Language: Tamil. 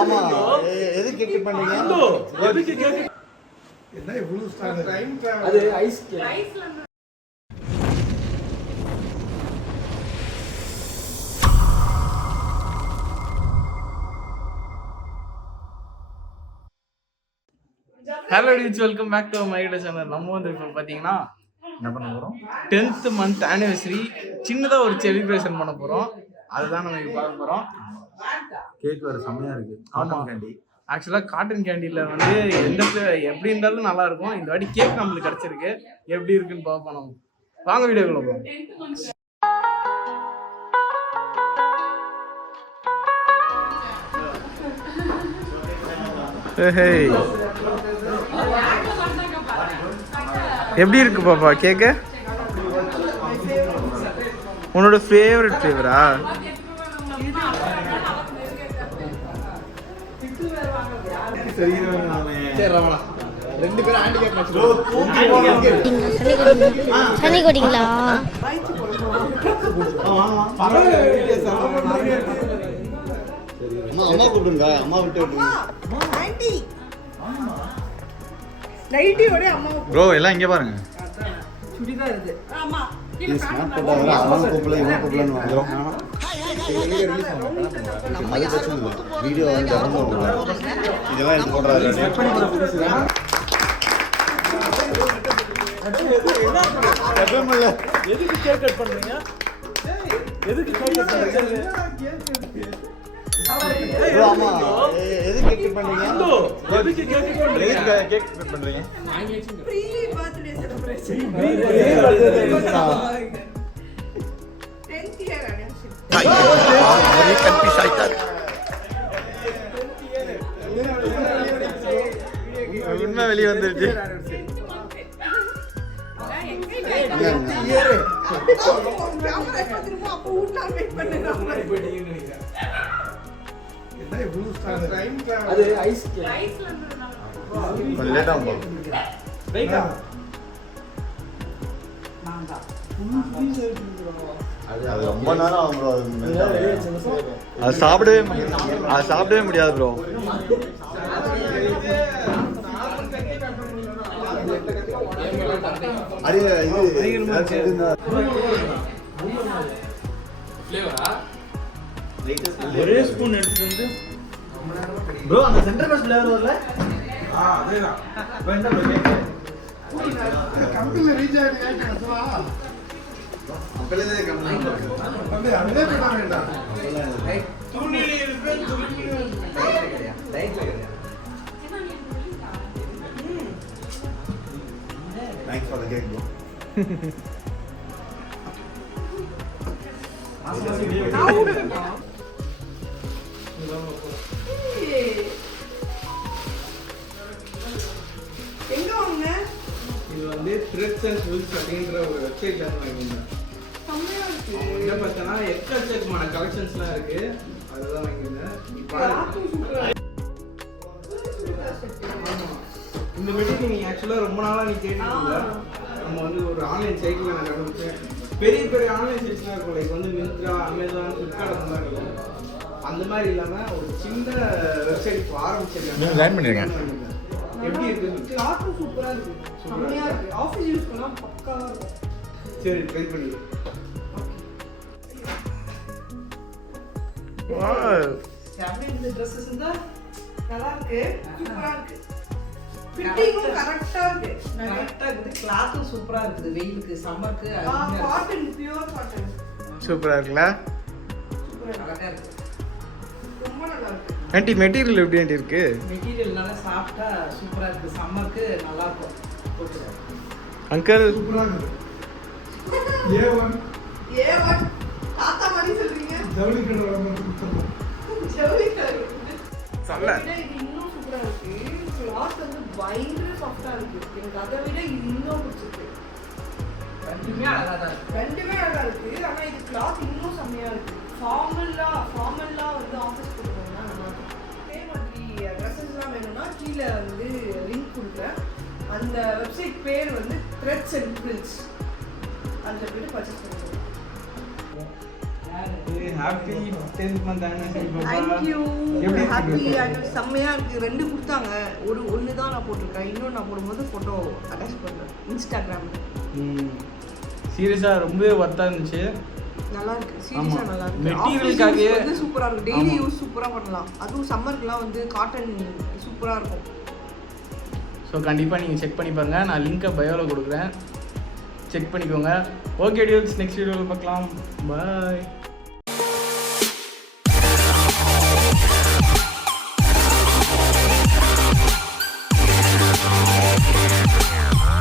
ஆமா எதுக்கு கேக் பண்றீங்க? எதுக்கு கேக்? என்ன இவ்வளவு ஸ்டார் டைம் டிராவல்? அது ஐஸ் கேக். ஐஸ்ல hello dudes, welcome back to my YouTube channel. நம்ம வந்து இப்போ பார்த்தீங்கன்னா என்ன பண்ண போகிறோம், 10th மந்த் ஆனிவர்சரி சின்னதாக ஒரு செலிப்ரேஷன் பண்ண போகிறோம். அதுதான் நம்ம இப்போ பார்க்க போகிறோம். கேக் வேறு செம்மையாக இருக்குது. Cotton candy. ஆக்சுவலாக காட்டன் கேண்டியில் வந்து எப்படி இருந்தாலும் நல்லா இருக்கும். இந்த வாட்டி கேக் நம்மளுக்கு கிடச்சிருக்கு. எப்படி இருக்குன்னு பார்ப்போம். நம்ம வாங்க வீடியோக்குள்ள போவோம். எப்படி இருக்கு பாப்பா கேக்கு? உன்னோட ஃபேவரட் ஃப்ளேவரா? ரெண்டு பேரும் தண்ணி குடிங்களா? அம்மா கூப்பிடுங்க, அம்மா விட்டு விட்டுருங்க. ப்ரோ எல்லாம் இங்க பாருங்க. சுடிதான் இருக்கு. ஆமா. இது ஸ்மார்ட் போட்டா அம்மா கூப்பிடல, இவன் கூப்பிடலன்னு வந்துரும். அது பிரச்சனை இல்லை. வீடியோ வந்து இதெல்லாம் எடுத்து போடுறாரு. எதுக்கு கேக் கட் பண்றீங்க? எதுக்கு கேக் கட் பண்றீங்க? ஆமா எதுக்கு கேக் பண்றீங்க? எதுக்கு கேக் கட் பண்றீங்க? எதுக்கு கேக் கட் பண்றீங்க? Pre birthday celebration. 10th year anniversary. very confused shaitan. உண்மை வெளிய வந்துருச்சு. அது ஐஸ் கேக். ஐஸ்ல இருந்ததுனால கொஞ்சம் லேட் ஆகும். ரைட்டா? அது ரொம்ப நேரம் ஆகும் ப்ரோ. அது சாப்பிடவே முடியாது ப்ரோ. ஒரே ஸ்பூன் எடுத்துட்டு வந்து ப்ரோ அந்த சென்டர் பஸ் ஃப்ளேவர் வரல. அதேதான். இப்போ என்ன ப்ரோ கேக்? கம்பெனில ரீச் ஆயிடுங்க அசவா. அப்பளே கம்பெனி வந்து அங்கே போட வேண்டாம். ரைட். துணியில இருக்கு, துணியில ரைட்ல கிடையாது. Thanks for the cake bro. எங்க வாங்க? இது வந்து த்ரெட்ஸ் அண்ட் ட்வில்ஸ் அப்படிங்கற ஒரு வெப்சைட்ல இருந்து வாங்கினேன். செம்மையா இருக்கு. இங்க பார்த்தா எக்கச்சக்கமான கலெக்ஷன்ஸ்லாம் இருக்கு. அதுதான் வாங்கினேன். இந்த மெட்டீரியல் நீங்க ஆக்சுவலா ரொம்ப நாளா நீ கேட்டீங்க. நம்ம வந்து ஒரு ஆன்லைன் சைட்ல நான் கண்டுபிடிச்சேன். பெரிய பெரிய ஆன்லைன் சைட்ஸ்லாம் இருக்கும். லைக் வந்து மிந்த்ரா, அமேசான், ஃபிளிப்கார்ட் அந்த மாதிரி இருக்கும். அந்த மாதிரி இல்லாம ஒரு சின்ன வெப்சைட் இப்போ ஆரம்பிச்சிருக்காங்க. ஜாயின் பண்ணிருங்க. எப்படி இருக்கு? கிளாத்தும் சூப்பரா இருக்கு. செம்மையா இருக்கு. ஆபீஸ் யூஸ் பண்ணா பக்காவா இருக்கும். சரி ட்ரை பண்ணி. வாவ். எப்படி இந்த Dresses இருந்தா நல்லா இருக்கு. சூப்பரா இருக்கு. ஃபிட்டிங்கும் கரெக்ட்டா இருக்கு. கரெக்ட்டா இருக்குது. கிளாத்தும் சூப்பரா இருக்குது. வெயிலுக்கு, சம்மருக்கு காட்டன், பியூர் காட்டன். சூப்பரா இருக்குல? சூப்பரா அழகா இருக்கு. ரொம்ப நல்லா இருக்கு. ஆன்ட்டி மெட்டீரியல் எப்படி ஆன்ட்டி இருக்கு? மெட்டீரியல் நல்லா சாஃப்ட்டா சூப்பரா இருக்கு. சம்மருக்கு நல்லா இருக்கும். போட்டுறேன். அங்கிள் A1 தாத்தா மாதிரி சொல்றீங்க. ஜவுளி கடை. சொல்ல. இது இன்னும் சூப்பரா இருக்கு. கிளாத் வந்து பயங்கர சாஃப்ட்டா இருக்கு. எனக்கு அதை விட இது இன்னும் பிடிச்சிருக்கு. ரெண்டுமே அழகா தான் இருக்கு. ரெண்டுமே அழகா இருக்கு. ஆனா இது கிளாத் இன்னும் செம்மையா இருக்கு. ஃபார்மலா வந்து ஆஃபீஸ் போடுறோம்னா நல்லா இருக்கும். இதே மாதிரி ட்ரெஸ்ஸஸ்லாம் வேணும்னா கீழே வந்து லிங்க் கொடுக்குறேன். அந்த வெப்சைட் பேர் வந்து த்ரெட்ஸ் அண்ட் ட்வில்ஸ். அதில் போய்ட்டு பர்ச்சேஸ் பண்ணிக்கலாம். ஹாப்பி 10th மந்த் ஆனிவர்சரி பாப்பா. தேங்க்யூ. எப்படி ஹாப்பி இருக்கு? அண்ட் செம்மையா இருக்கு. 2 கொடுத்தாங்க. ஒன்று தான் நான் போட்டிருக்கேன். இன்னொன்று நான் போடும்போது ஃபோட்டோ அட்டாச் பண்ணுறேன் இன்ஸ்டாகிராமில். சீரியஸாக ரொம்பவே ஒர்த்தாக இருந்துச்சு. நல்லா இருக்கு. சீரியஸா ஆமா. நல்லா இருக்கு. மெட்டீரியலுக்காகவே வந்து சூப்பரா இருக்கு. டெய்லி ஆமா. யூஸ் சூப்பரா பண்ணலாம். அதுவும் சம்மருக்குலாம் வந்து காட்டன் சூப்பரா இருக்கும். ஸோ கண்டிப்பாக நீங்கள் செக் பண்ணி பாருங்கள். நான் லிங்க்கை பயோவில் கொடுக்குறேன், செக் பண்ணிக்கோங்க. ஓகே டியூல்ஸ், நெக்ஸ்ட் வீடியோவில் பார்க்கலாம். பாய்.